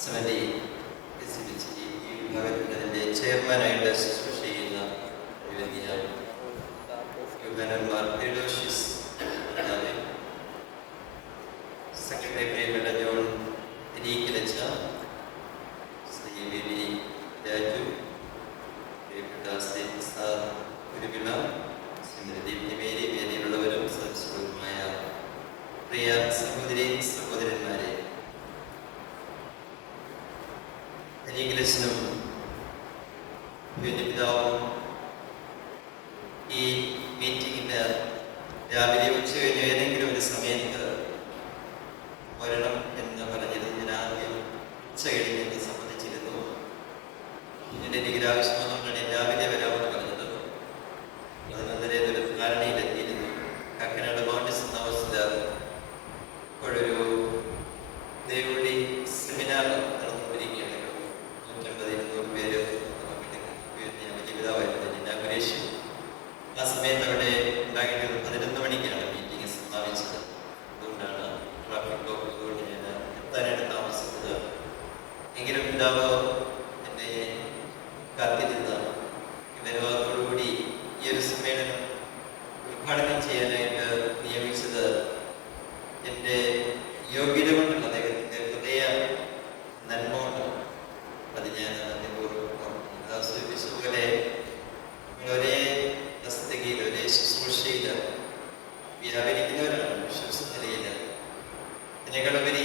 Seminary ഈ വിഭാഗത്തിൻ്റെ ചെയർമാനായിട്ട് ശുശ്രൂഷ ചെയ്യുന്ന വ്യക്തിയാണ്. യുവനന്മാർ തെഡോഷ്യസ് സെക്രട്ടറി പ്രിയപ്പെട്ട ജോൺ തിരിക്കിലച്ച, ശ്രീ വി ഡി രാജു, പ്രിയപ്പെട്ട ശ്രീ സാർ ഗുരുവിള, ശ്രീമതി ദീപ്തിമേരി, വേദിയിലുള്ളവരും സദസ്സുകളുമായ പ്രിയ സഹോദരി സഹോദരന്മാരെ, അനീകലശനും പിതാവും ഈ മീറ്റിങ്ങിന് രാവിലെ ഉച്ച കഴിഞ്ഞ് ഏതെങ്കിലും ഒരു സമയത്ത് വരണം എന്ന് പറഞ്ഞിരുന്നു. ഞാൻ ആദ്യം ഉച്ച കഴിഞ്ഞ് എന്നെ സംബന്ധിച്ചിരുന്നു. പിന്നീട് എനിക്ക് ആവശ്യം വന്നുകൊണ്ടാണ് രാവിലെ വരാമെന്ന് പറഞ്ഞത്. അതിനെതിരെ ഒരു ധാരണയിലെത്തിയിരുന്നു. കാക്കനാട് മൗണ്ടസ് താമസിച്ച ഇപ്പോഴൊരു ദേവുടി സെമിനാർ നടന്നുകൊണ്ടിരിക്കുകയാണ്. 150-200 പേര് ജീവിതമായിരുന്നു ഇനാഗുറേഷൻ. ആ സമയത്ത് അവിടെ ഉണ്ടാകേണ്ടത് 11 മണിക്കാണ് മീറ്റിംഗ് സ്ഥാപിച്ചത്. അതുകൊണ്ടാണ് ട്രാഫിക് ബ്ലോക്ക് അതുകൊണ്ട് ഞാൻ എത്താനായിട്ട് താമസിച്ചത്. എങ്കിലും പിതാവ് എന്നെ കാത്തിരുന്ന വിനോദത്തോടുകൂടി ഈ ഒരു സമ്മേളനം ഉദ്ഘാടനം ചെയ്യാനായിട്ട് നിയമിച്ചത് എൻ്റെ യോഗ്യത കൊണ്ടുള്ള അദ്ദേഹത്തിൻ്റെ ഹൃദയ നന്മ കൊണ്ട്. അത് ഞാൻ സൂചിപ്പിച്ചതുപോലെ ഒരേ തസ്തികയിൽ ഒരേ ശുശ്രൂഷയിൽ വ്യാപരിക്കുന്നവരാണ് വിശ്വസ നിലയിൽ. അതിനേക്കാളുപരി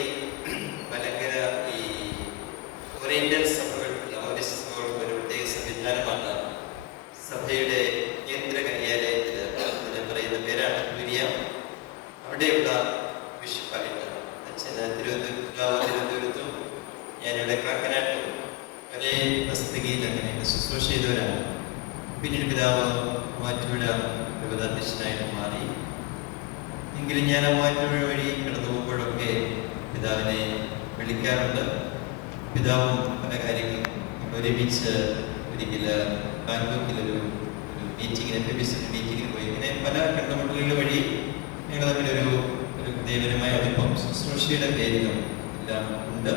മലങ്കര ഈ ഓറിയന്റൽ സഭകൾ സഭകൾക്ക് ഒരു പ്രത്യേക സംവിധാനമാണ്. സഭയുടെ കേന്ദ്ര കാര്യാലയത്തിൽ അതിന് പറയുന്ന പേരാണ് കുര്യ. അവിടെയുള്ള ബിഷപ്പായിട്ട് അച്ഛന് തിരുവനന്തപുരത്തും ഞാനിവിടെ കാക്കനാട്ടും ഒരേ തസ്തികയിൽ അങ്ങനെ ശുശ്രൂഷ ചെയ്തവരാണ്. പിന്നീട് പിതാവ് മൂവാറ്റുപുഴ രൂപതാധ്യക്ഷനായിട്ട് മാറി. എങ്കിലും ഞാൻ മൂവാറ്റുപുഴ വഴി കടന്നു പോകുമ്പോഴൊക്കെ പിതാവിനെ വിളിക്കാറുണ്ട്. പിതാവും പല കാര്യങ്ങളും ഒരുമിച്ച് ഒരിക്കൽ ബാങ്കോക്കിലൊരു മീറ്റിങ്ങിന് മീറ്റിങ്ങിന് പോയി. ഇങ്ങനെ പല കണ്ടുമുട്ടലുകൾ വഴി ഞങ്ങൾ തമ്മിലൊരു ദൈവപരമായ അടുപ്പം ശുശ്രൂഷയുടെ പേരിലും എല്ലാം ഉണ്ട്.